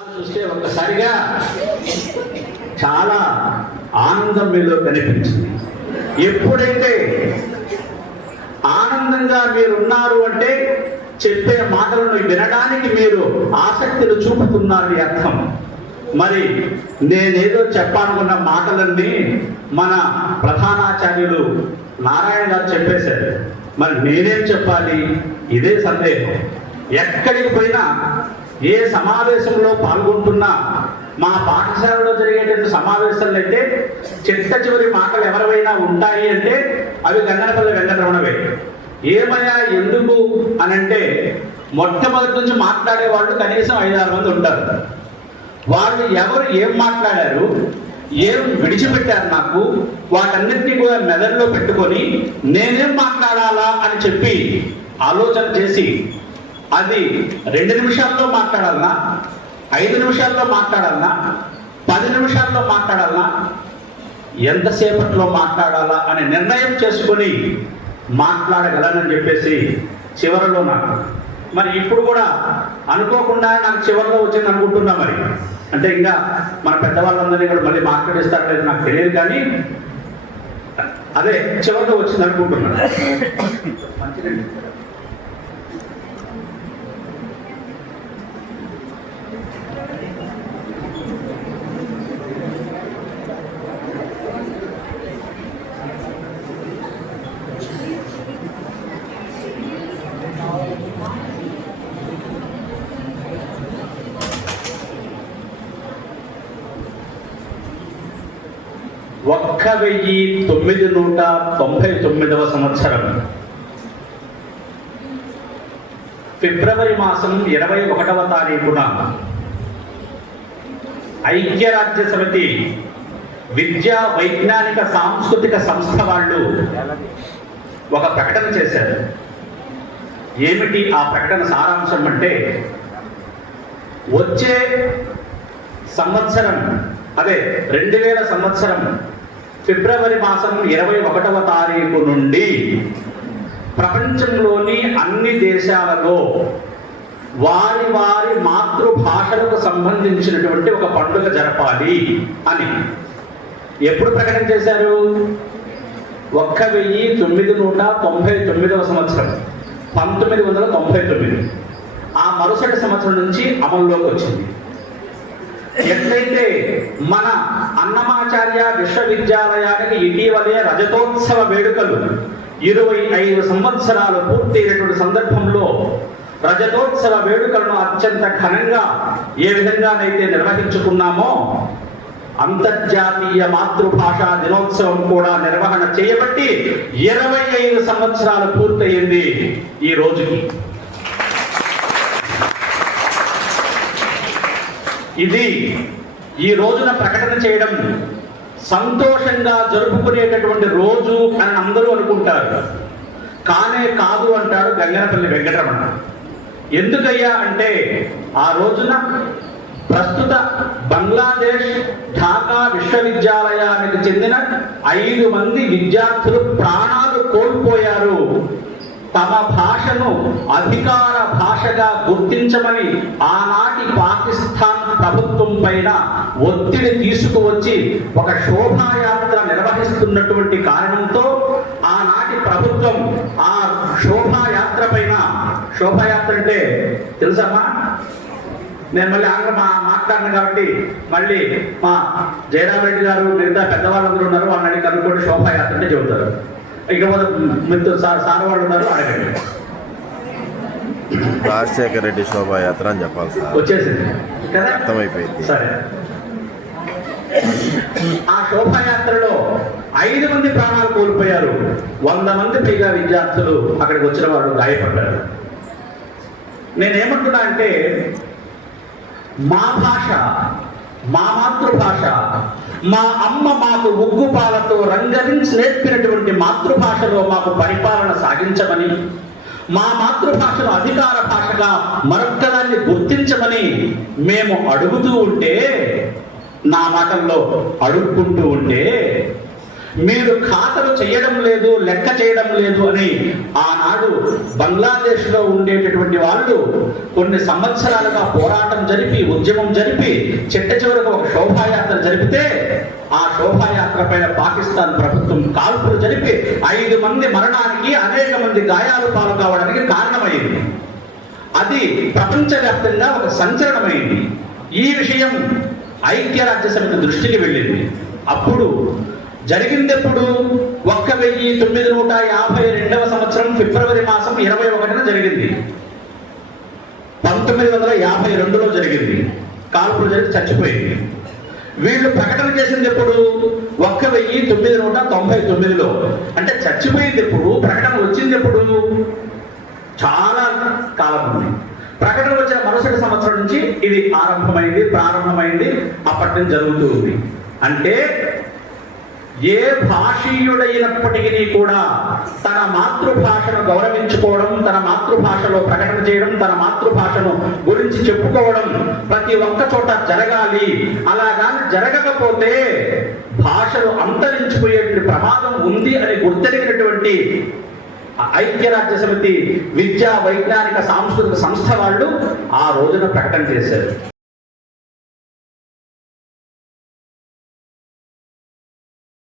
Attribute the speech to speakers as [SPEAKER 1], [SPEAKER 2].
[SPEAKER 1] చూస్తే ఒక్కసారిగా చాలా ఆనందం మీలో కనిపించింది. ఎప్పుడైతే ఆనందంగా మీరు ఉన్నారు అంటే చెప్పే మాటలను వినడానికి మీరు ఆసక్తిని చూపుతున్నారు అర్థం. మరి నేనేదో చెప్పాలనుకున్న మాటలన్నీ మన ప్రధానాచార్యులు నారాయణ గారు చెప్పేశారు. మరి నేనేం చెప్పాలి? ఇదే సందేహం. ఎక్కడికి పోయినా ఏ సమావేశంలో పాల్గొంటున్నా? మా పాఠశాలలో జరిగేటువంటి సమావేశాలు అయితే చిట్ట చివరి మాటలు ఎవరివైనా ఉంటాయి అంటే అవి గంగనపల్లి వెంకటరమణవే. ఏమయ్యా ఎందుకు అని అంటే మొట్టమొదటి నుంచి మాట్లాడే వాళ్ళు కనీసం ఐదారు మంది ఉంటారు. వాళ్ళు ఎవరు ఏం మాట్లాడారు? ఏం విడిచిపెట్టారు నాకు? వాటన్నిటినీ కూడా మెదడులో పెట్టుకొని నేనేం మాట్లాడాలా అని చెప్పి ఆలోచన చేసి అది రెండు నిమిషాల్లో మాట్లాడాలనా? ఐదు నిమిషాల్లో మాట్లాడాలనా? పది నిమిషాల్లో మాట్లాడాలనా? ఎంతసేపట్లో మాట్లాడాలా అనే నిర్ణయం చేసుకొని మాట్లాడగలనని చెప్పేసి చివరిలో నాకు. మరి ఇప్పుడు కూడా అనుకోకుండా నాకు చివరిలో వచ్చింది అనుకుంటున్నా మరి. అంటే ఇంకా మన పెద్దవాళ్ళందరినీ కూడా మళ్ళీ మాట్లాడిస్తారు లేదు నాకు తెలియదు కానీ అదే చివరిలో వచ్చింది అనుకుంటున్నాను మంచిదండి. ఒక్క వెయ్యి తొమ్మిది నూట తొంభై తొమ్మిదవ సంవత్సరం. ఫిబ్రవరి మాసం ఇరవై ఒకటవ తారీఖున ఐక్యరాజ్య సమితి విద్యా వైజ్ఞానిక సాంస్కృతిక సంస్థ వాళ్ళు ఒక ప్రకటన చేశారు. ఏమిటి ఆ ప్రకటన సారాంశం అంటే వచ్చే సంవత్సరం అదే రెండు వేల సంవత్సరం ఫిబ్రవరి మాసం ఇరవై ఒకటవ తారీఖు నుండి ప్రపంచంలోని అన్ని దేశాలలో వారి వారి మాతృభాషలకు సంబంధించినటువంటి ఒక పండుగ జరపాలి అని. ఎప్పుడు ప్రకటన చేశారు? ఒక్క వెయ్యి తొమ్మిది నూట తొంభై తొమ్మిదవ సంవత్సరం. పంతొమ్మిది వందల తొంభై తొమ్మిది. ఆ మరుసటి సంవత్సరం నుంచి అమల్లోకి వచ్చింది. ఎట్లయితే మన అన్నమాచార్య విశ్వవిద్యాలయానికి ఇటీవలే రజతోత్సవ వేడుకలు ఇరవై ఐదు సంవత్సరాలు పూర్తయినటువంటి సందర్భంలో రజతోత్సవ వేడుకలను అత్యంత ఘనంగా ఏ విధంగానైతే నిర్వహించుకున్నామో అంతర్జాతీయ మాతృభాషా దినోత్సవం కూడా నిర్వహణ చేయబట్టి ఇరవై ఐదు సంవత్సరాలు పూర్తయింది ఈ రోజుకి. ఇది ఈ రోజున ప్రకటన చేయడం సంతోషంగా జరుపుకునేటటువంటి రోజు అని అందరూ అనుకుంటారు. కానే కాదు అంటారు గంగనపల్లి వెంకటరమణ. ఎందుకయ్యా అంటే ఆ రోజున ప్రస్తుత బంగ్లాదేశ్ ఢాకా విశ్వవిద్యాలయానికి చెందిన ఐదు మంది విద్యార్థులు ప్రాణాలు కోల్పోయారు. తమ భాషను అధికార భాషగా గుర్తించమని ఆనాటి పాకిస్తాన్ ప్రభుత్వం పైన ఒత్తిడి తీసుకువచ్చి ఒక శోభాయాత్ర నిర్వహిస్తున్నటువంటి కారణంతో ఆనాటి ప్రభుత్వం ఆ శోభాయాత్ర పైన శోభాయాత్ర అంటే తెలుసమ్మా? నేను మళ్ళీ ఆంగ్లం మా మాట్లాడిన కాబట్టి మళ్ళీ మా జయరాం రెడ్డి గారు మిగతా పెద్దవాళ్ళందరూ ఉన్నారు వాళ్ళని కనుక్కోండి శోభాయాత్ర అంటే చెబుతారు. ఇక మిత్రులు సార్ సార్ వాళ్ళు ఉన్నారు అడగండి.
[SPEAKER 2] రాజశేఖర రెడ్డి శోభాయాత్ర అని చెప్పాలి సార్.
[SPEAKER 1] వచ్చేసింది.
[SPEAKER 2] అర్థమైపోయింది.
[SPEAKER 1] సరే. ఆ శోభాయాత్రలో ఐదు మంది ప్రాణాలు కోల్పోయారు. వంద మంది పైగా విద్యార్థులు అక్కడికి వచ్చిన వారు గాయపడ్డారు. నేనేమంటున్నా అంటే మా భాష మా మాతృభాష మా అమ్మ మాకు ఉగ్గుపాలతో రంగరించి నేర్పినటువంటి మాతృభాషలో మాకు పరిపాలన సాగించమని మా మాతృభాషను అధికార భాషగా మరొక్కదాన్ని గుర్తించమని మేము అడుగుతూ ఉంటే నా మాటల్లో అడుక్కుంటూ ఉంటే మీరు ఖాతలు చేయడం లేదు లెక్క చేయడం లేదు అని ఆనాడు బంగ్లాదేశ్లో ఉండేటటువంటి వాళ్ళు కొన్ని సంవత్సరాలుగా పోరాటం జరిపి ఉద్యమం జరిపి చిట్ట చివరకు ఒక శోభాయాత్ర జరిపితే ఆ శోభాయాత్ర పైన పాకిస్తాన్ ప్రభుత్వం కాల్పులు జరిపి ఐదు మంది మరణానికి అనేక మంది గాయాలు పాలు కావడానికి కారణమైంది. అది ప్రపంచవ్యాప్తంగా ఒక సంచలనమైంది. ఈ విషయం ఐక్యరాజ్య సమితి దృష్టికి వెళ్ళింది. అప్పుడు జరిగిందెప్పుడు? ఒక్క వెయ్యి తొమ్మిది నూట యాభై రెండవ సంవత్సరం ఫిబ్రవరి మాసం ఇరవై ఒకటిన జరిగింది. పంతొమ్మిది వందల యాభై రెండులో జరిగింది. కాల్పులు జరిగి చచ్చిపోయింది. వీళ్ళు ప్రకటన చేసింది ఎప్పుడు? ఒక్క వెయ్యి తొమ్మిది నూట తొంభై తొమ్మిదిలో. అంటే చచ్చిపోయింది ఎప్పుడు? ప్రకటన వచ్చింది ఎప్పుడు? చాలా కాలం ఉంది. ప్రకటన వచ్చిన మరుసటి సంవత్సరం నుంచి ఇది ఆరంభమైంది ప్రారంభమైంది అప్పటి నుంచి జరుగుతూ ఉంది. అంటే ఏ భాషీయుడైనప్పటికీ కూడా తన మాతృభాషను గౌరవించుకోవడం తన మాతృభాషలో ప్రకటన చేయడం తన మాతృభాషను గురించి చెప్పుకోవడం ప్రతి ఒక్క చోట జరగాలి. అలాగా జరగకపోతే భాషలు అంతరించిపోయేటువంటి ప్రమాదం ఉంది అని గుర్తెరిగినటువంటి ఐక్యరాజ్య సమితి విద్యా వైజ్ఞానిక సాంస్కృతిక సంస్థ వాళ్ళు ఆ రోజున ప్రకటన చేశారు.